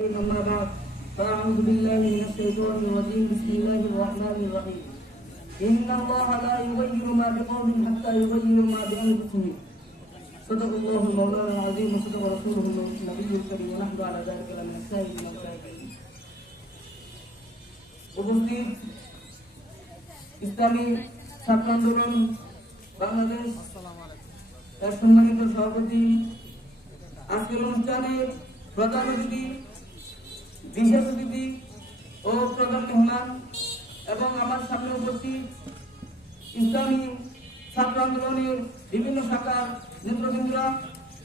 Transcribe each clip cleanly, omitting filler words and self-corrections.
أما بعد فأعوذ بالله من الشيطان الرجيم بسم الله الرحمن الرحيم إن الله لا يغير ما بقوم حتى يغيروا ما بأنفسهم صدق الله مولانا العظيم وصدق رسوله النبي الكريم ونحن على ذلك لمن الشاهدين والشاهدين উপস্থিত ইসলামী ছাত্র আন্দোলন বাংলাদেশ এর সম্মানিত সভাপতি, আজকের অনুষ্ঠানের প্রধান অতিথি, বিশেষ অতিথি ও প্রধান মেহমান এবং আমার সামনে উপস্থিত ইসলামী ছাত্র আন্দোলনের বিভিন্ন শাখার নেতৃবৃন্দরা,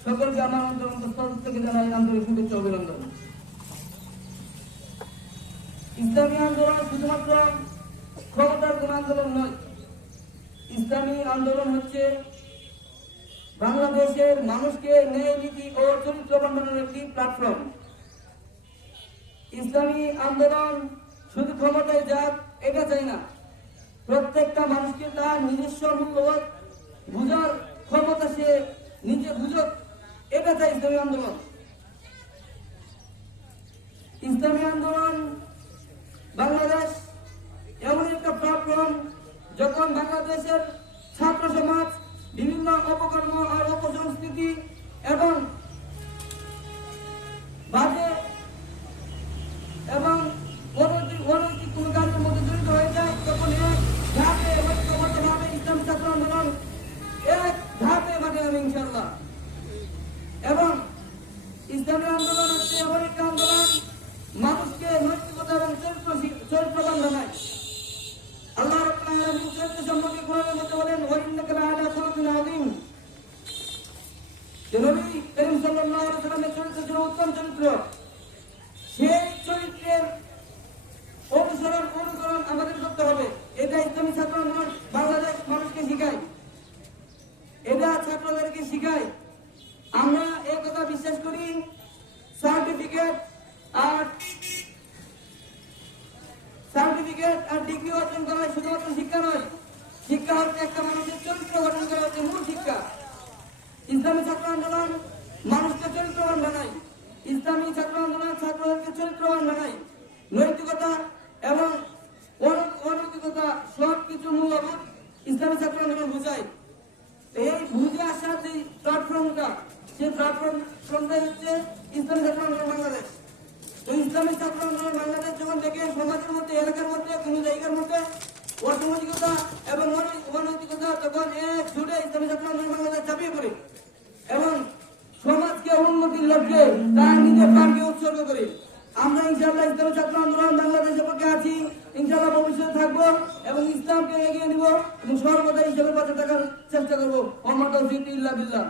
সকলকে আমার অন্তরস্থল থেকে জানাই আন্তরিক শুভেচ্ছা অভিনন্দন। ইসলামী আন্দোলন শুধুমাত্র ক্ষমতার কোন আন্দোলন নয়। ইসলামী আন্দোলন হচ্ছে বাংলাদেশের মানুষকে ন্যায় নীতি ও চরিত্র বর্ণনের একটি প্ল্যাটফর্ম। ইসলামী আন্দোলন শুধু ক্ষমতায় যাক এটা চাই না, প্রত্যেকটা মানুষকে তার নিজস্ব মূল্যবোধ বুঝার ক্ষমতা সে নিজে বুঝুক, এটা চাই ইসলামী আন্দোলন। ইসলামী আন্দোলন বাংলাদেশ এমন একটা প্ল্যাটফর্ম, যখন বাংলাদেশের ছাত্র সমাজ বিভিন্ন অপকর্ম আর অপসংস্কৃতি এবং বাজে এবং অনৈতিক কোন কাজের মধ্যে জড়িত হয়ে যায়, তখন এক ধাপে ঐক্যবদ্ধভাবে ইসলাম ছাত্র আন্দোলন এক ধাপে মাঠে যাবে ইনশাআল্লাহ। এবং ইসলামী আন্দোলন হচ্ছে এমন একটা আন্দোলন, মানুষকে নৈতিকতা এবং চরিত্রবান বানায়। আল্লাহ রাব্বুল আলামিন চরিত্র সম্পর্কে কোরআনের মধ্যে বলেন, ওয়া ইন্নাকা লাআলা খুলুকিন আযীম। নবী করিম সাল্লাল্লাহু আলাইহি ওয়াসাল্লামের চরিত্র ছিল উত্তম চরিত্র। সেই চরিত্রের অনুকরণ আমাদের করতে হবে। এটা ইসলামী ছাত্র আন্দোলন বাংলাদেশ মানুষকে শিখায়, এটা ছাত্রদেরকে শিখায়। আমরা এই কথা বিশ্বাস করি, সার্টিফিকেট আর ডিগ্রি অর্জন করা শুধুমাত্র শিক্ষা নয়, শিক্ষা হচ্ছে একটা মানুষের চরিত্র গঠন করা হচ্ছে মূল শিক্ষা। ইসলামী ছাত্র আন্দোলন মানুষকে চরিত্রবান বানায়, ইসলামী ছাত্র আন্দোলন ছাত্রদেরকে চরিত্রবান বানায়। নৈতিকতা এবং অনৈতিকতা সবকিছু মূল্যবোধ ইসলামী ছাত্র আন্দোলন বুঝায়। এই বুঝে আসার যে প্ল্যাটফর্মটা, সেই প্ল্যাটফর্মটা হচ্ছে ইসলামী ছাত্র আন্দোলন বাংলাদেশ। তো ইসলামী ছাত্র আন্দোলন বাংলাদেশ যখন দেখে সমাজের মধ্যে, এলাকার মধ্যে, কোন জায়গার মধ্যে অসামাজিকতা এবং অনৈতিকতা, তখন এক ছুটে ইসলামী ছাত্র আন্দোলন বাংলাদেশ চাপিয়ে পড়ে এবং সমাজকে উন্নতির লক্ষ্যে তার নিজের প্রাণকে উৎসর্গ করে। আমরা ইনশাআল্লাহ ইসলামী ছাত্র আন্দোলন বাংলাদেশের পক্ষে আছি, ইনশাআল্লাহ ভবিষ্যতে থাকবো এবং ইসলামকে এগিয়ে নিব এবং সর্বদা ইসলামের পাশে থাকার চেষ্টা করবো। ওয়া মা তাওফীকি ইল্লা বিল্লাহ।